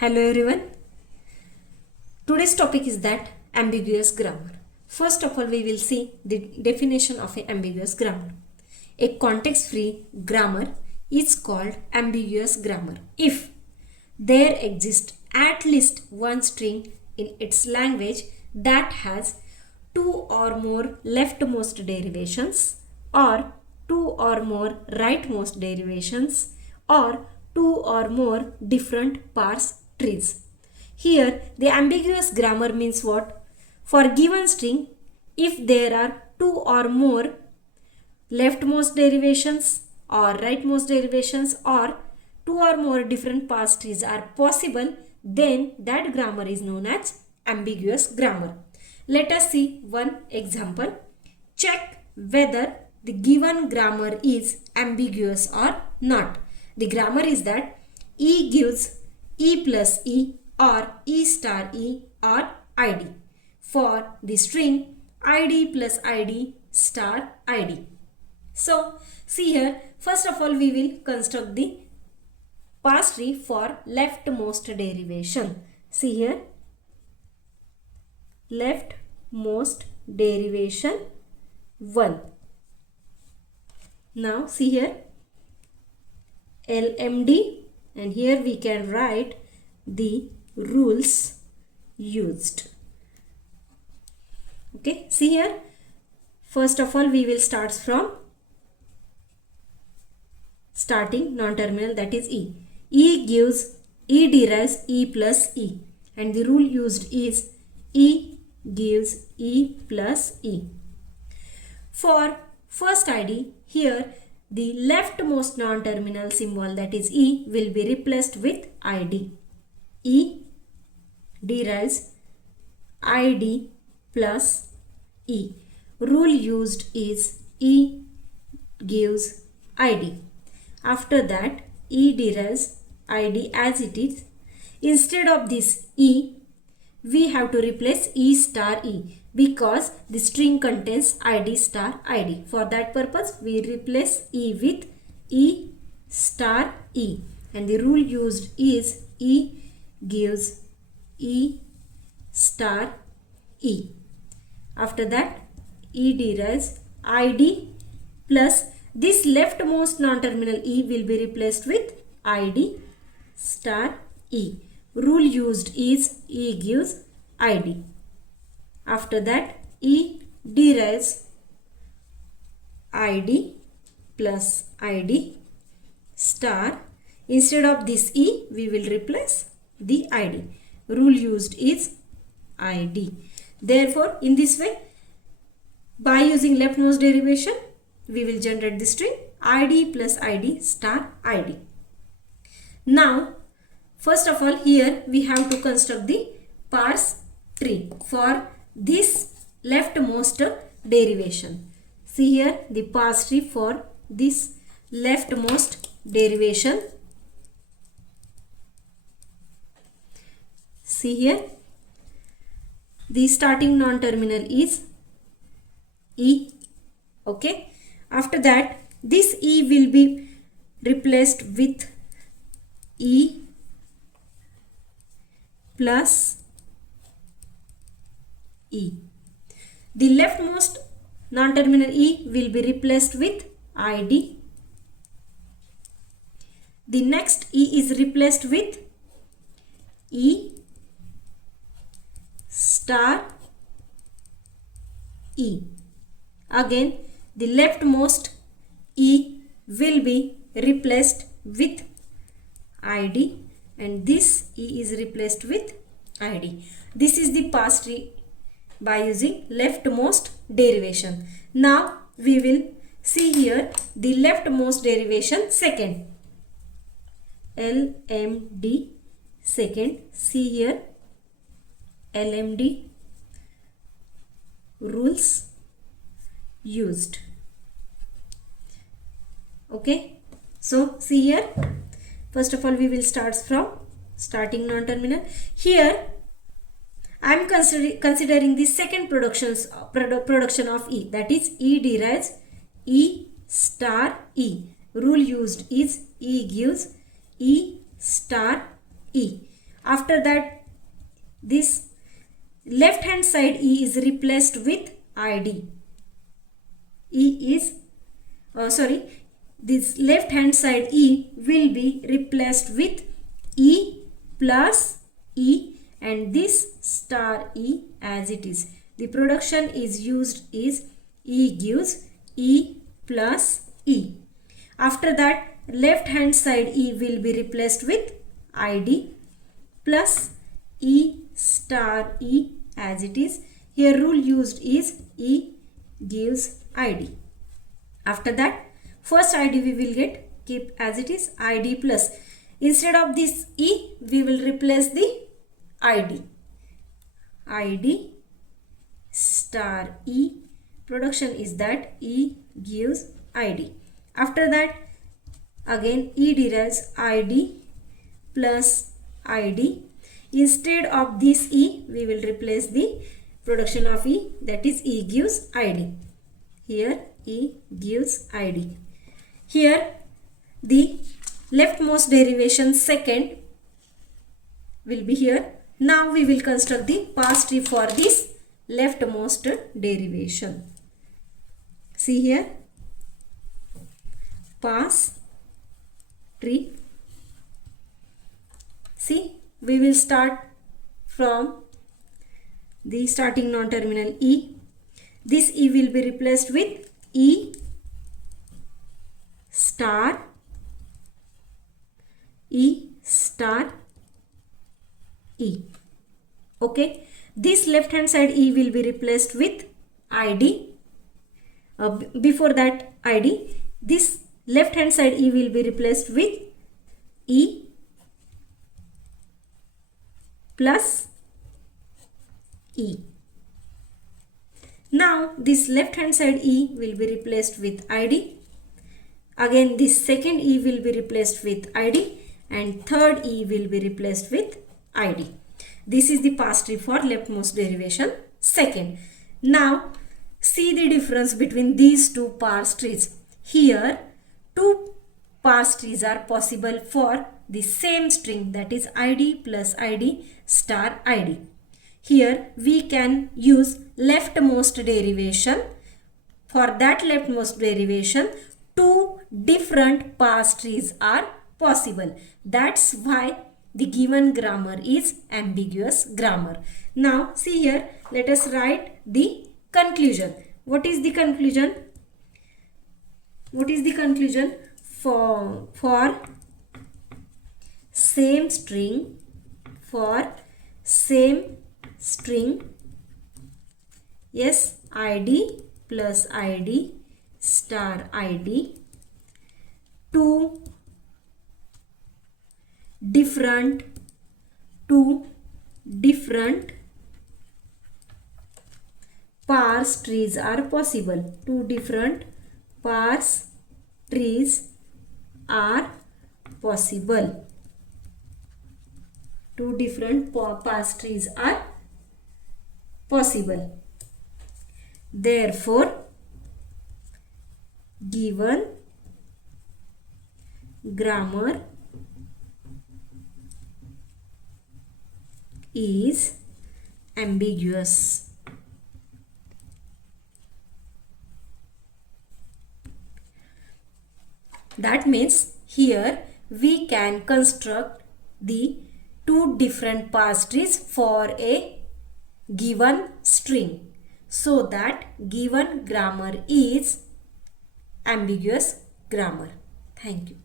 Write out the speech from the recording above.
Hello everyone. Today's topic is that ambiguous grammar. First of all, we will see the definition of an ambiguous grammar. A context-free grammar is called ambiguous grammar if there exists at least one string in its language that has two or more leftmost derivations, or two or more rightmost derivations, or two or more different parse trees. Here, the ambiguous grammar means what? For given string, if there are two or more leftmost derivations or rightmost derivations, or two or more different parse trees are possible, then that grammar is known as ambiguous grammar. Let us see one example. Check whether the given grammar is ambiguous or not. The grammar is that E gives E plus E or E star E or ID for the string ID plus ID star ID. So, see here, first of all we will construct the parse tree for leftmost derivation. See here, leftmost derivation 1. Now see here, LMD, and here we can write the rules used. Okay, see here, first of all we will start from starting non-terminal, that is E. E derives E plus E, and the rule used is E gives E plus E. For first ID, here the leftmost non-terminal symbol, that is E, will be replaced with ID. E derives ID plus E. Rule used is E gives ID. After that, E derives ID as it is. Instead of this E, we have to replace E star E because the string contains ID star ID. For that purpose, we replace E with E star E, and the rule used is E gives E star E. After that, E derives ID plus this leftmost non-terminal E will be replaced with ID star E. Rule used is E gives ID. After that, E derives ID plus ID star. Instead of this E, we will replace the ID. Rule used is ID. Therefore, in this way, by using leftmost derivation, we will generate the string ID plus ID star ID. Now, first of all, here we have to construct the parse tree for this leftmost derivation. See here, the parse tree for this leftmost derivation. See here, the starting non-terminal is E. Okay. After that, this E will be replaced with E plus E. The leftmost non-terminal E will be replaced with ID. The next E is replaced with E star E. Again, the leftmost E will be replaced with ID, and this E is replaced with ID. This is the parse tree by using leftmost derivation. Now we will see here the leftmost derivation second. LMD second. See here, LMD rules used. Okay, so see here, first of all we will start from starting non-terminal. Here I am considering the second production of E, that is E derives E star E. Rule used is E gives E star E. After that, this left hand side E is replaced with ID. This left hand side E will be replaced with E plus E and this star E as it is. The production is used is E gives E plus E. After that, left hand side E will be replaced with ID plus E star E as it is. Here rule used is E gives ID. After that, first ID we will keep as it is, ID plus. Instead of this E, we will replace the ID. ID star E. Production is that E gives ID. After that, again E derives ID plus ID. Instead of this E, we will replace the production of E, that is E gives ID. Here E gives ID. Here the leftmost derivation second will be here. Now we will construct the parse tree for this leftmost derivation. See here, parse tree. See, we will start from the starting non-terminal E. This E will be replaced with E star E star E. Okay. This left hand side E will be replaced with ID. Before that ID, this left hand side E will be replaced with E plus E. Now this left hand side E will be replaced with ID. Again this second E will be replaced with ID and third E will be replaced with ID. This is the parse tree for leftmost derivation second. Now see the difference between these two parse trees. Here two parse trees are possible for the same string, that is ID plus ID star ID. Here we can use leftmost derivation. For that leftmost derivation, two different parse trees are possible. That's why the given grammar is ambiguous grammar. Now see here, let us write the conclusion. What is the conclusion? What is the conclusion? For same string, yes, ID plus ID star ID, two different parse trees are possible. Two different parse trees are possible. Two different parse trees are possible. Therefore, given grammar is ambiguous. That means here we can construct the two different parse trees for a given string, so that given grammar is ambiguous grammar. Thank you.